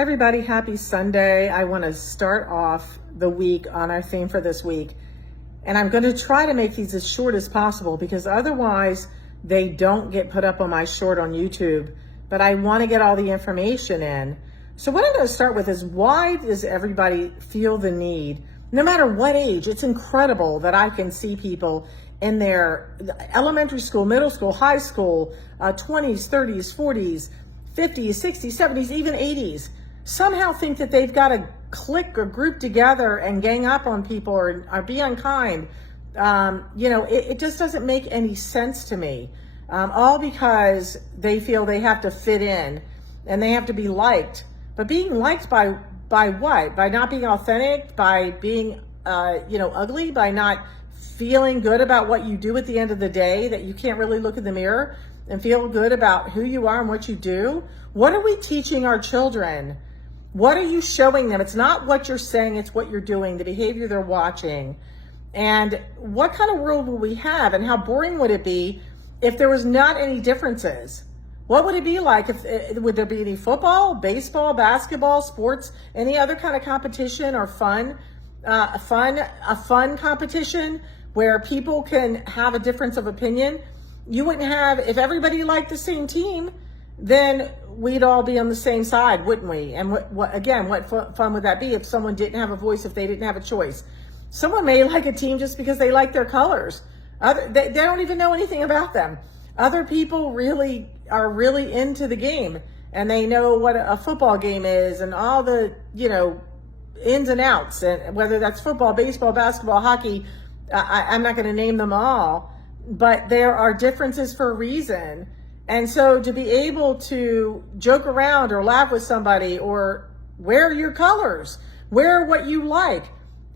Everybody, happy Sunday. I want to start off the week on our theme for this week. And I'm going to try to make these as short as possible because otherwise they don't get put up on my short on YouTube. But I want to get all the information in. So what I'm going to start with is, why does everybody feel the need, no matter what age? It's incredible that I can see people in their elementary school, middle school, high school, 20s, 30s, 40s, 50s, 60s, 70s, even 80s, somehow think that they've got to click or group together and gang up on people or be unkind. It just doesn't make any sense to me. All because they feel they have to fit in and they have to be liked. But being liked by what? By not being authentic, by being ugly, by not feeling good about what you do at the end of the day, that you can't really look in the mirror and feel good about who you are and what you do. What are we teaching our children? What are you showing them? It's not what you're saying, it's what you're doing, the behavior they're watching. And what kind of world will we have, and how boring would it be if there was not any differences? What would it be like? Would there be any football, baseball, basketball, sports, any other kind of competition or a fun competition where people can have a difference of opinion? You wouldn't have, if everybody liked the same team, then we'd all be on the same side, wouldn't we? And what fun would that be if someone didn't have a voice, if they didn't have a choice? Someone may like a team just because they like their colors. They don't even know anything about them. Other people are really into the game, and they know what a football game is and all the, ins and outs, and whether that's football, baseball, basketball, hockey. I'm not going to name them all, but there are differences for a reason. And so to be able to joke around or laugh with somebody or wear your colors, wear what you like,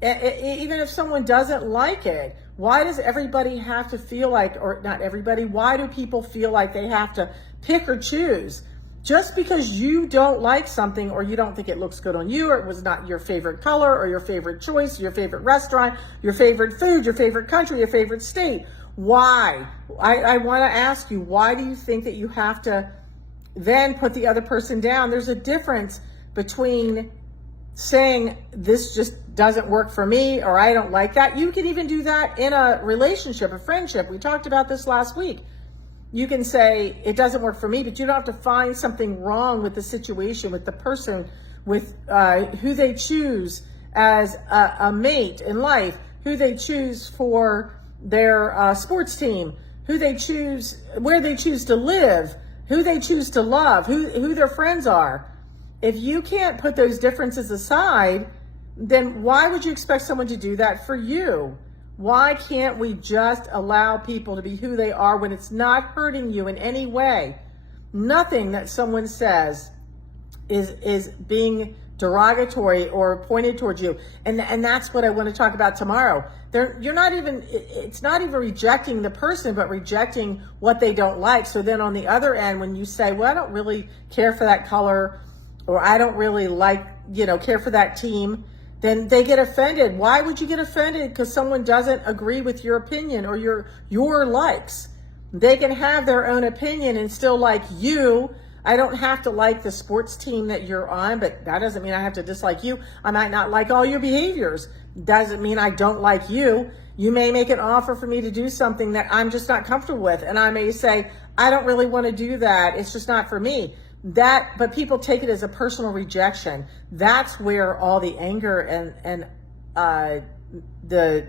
even if someone doesn't like it, why does everybody have to feel like, or not everybody, why do people feel like they have to pick or choose? Just because you don't like something, or you don't think it looks good on you, or it was not your favorite color or your favorite choice, your favorite restaurant, your favorite food, your favorite country, your favorite state. Why? I want to ask you, why do you think that you have to then put the other person down? There's a difference between saying this just doesn't work for me, or I don't like that. You can even do that in a relationship, a friendship. We talked about this last week. You can say it doesn't work for me, but you don't have to find something wrong with the situation, with the person, with who they choose as a mate in life, who they choose for their sports team, who they choose, where they choose to live, who they choose to love, who their friends are. If you can't put those differences aside, then why would you expect someone to do that for you? Why can't we just allow people to be who they are when it's not hurting you in any way? Nothing that someone says is being derogatory or pointed towards you. And that's what I want to talk about tomorrow. It's not even rejecting the person, but rejecting what they don't like. So then on the other end, when you say, well, I don't really care for that color, or I don't really care for that team, then they get offended. Why would you get offended? Because someone doesn't agree with your opinion or your likes. They can have their own opinion and still like you. I don't have to like the sports team that you're on, but that doesn't mean I have to dislike you. I might not like all your behaviors. Doesn't mean I don't like you. You may make an offer for me to do something that I'm just not comfortable with, and I may say, I don't really want to do that. It's just not for me. But people take it as a personal rejection. That's where all the anger and the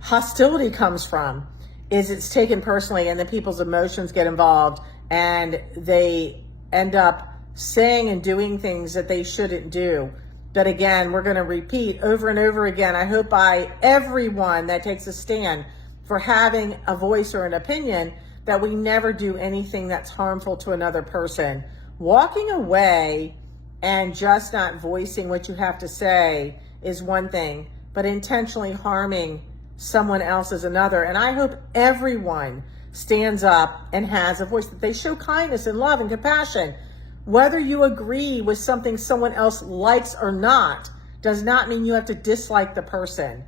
hostility comes from, is it's taken personally, and then people's emotions get involved, and they end up saying and doing things that they shouldn't do. But again, we're going to repeat over and over again. I hope by everyone that takes a stand for having a voice or an opinion, that we never do anything that's harmful to another person. Walking away and just not voicing what you have to say is one thing, but intentionally harming someone else is another. And I hope everyone stands up and has a voice, that they show kindness and love and compassion. Whether you agree with something someone else likes or not does not mean you have to dislike the person.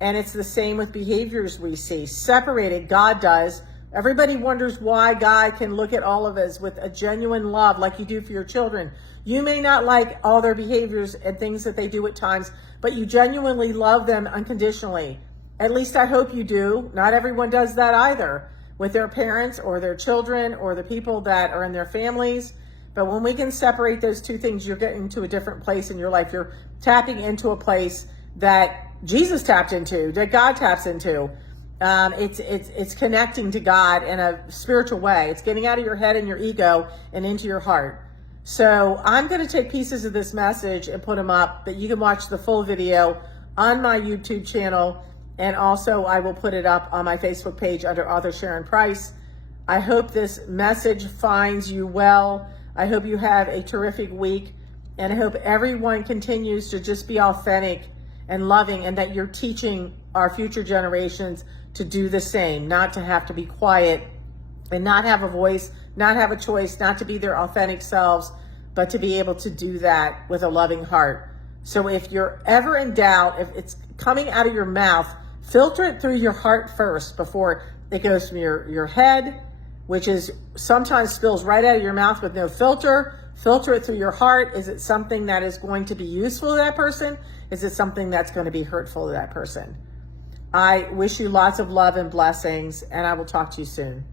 And it's the same with behaviors we see. Separated, God does, Everybody wonders why God can look at all of us with a genuine love like you do for your children. You may not like all their behaviors and things that they do at times, but you genuinely love them unconditionally. At least I hope you do. Not everyone does that either with their parents or their children or the people that are in their families. But when we can separate those two things, you're getting to a different place in your life. You're tapping into a place that Jesus tapped into, that God taps into. It's connecting to God in a spiritual way. It's getting out of your head and your ego and into your heart. So I'm going to take pieces of this message and put them up, but you can watch the full video on my YouTube channel. And also I will put it up on my Facebook page under Author Sharon Price. I hope this message finds you well. I hope you have a terrific week. And I hope everyone continues to just be authentic and loving, and that you're teaching our future generations to do the same, not to have to be quiet and not have a voice, not have a choice, not to be their authentic selves, but to be able to do that with a loving heart. So if you're ever in doubt, if it's coming out of your mouth, filter it through your heart first before it goes from your head, which is sometimes spills right out of your mouth with no filter. Filter it through your heart. Is it something that is going to be useful to that person? Is it something that's going to be hurtful to that person? I wish you lots of love and blessings, and I will talk to you soon.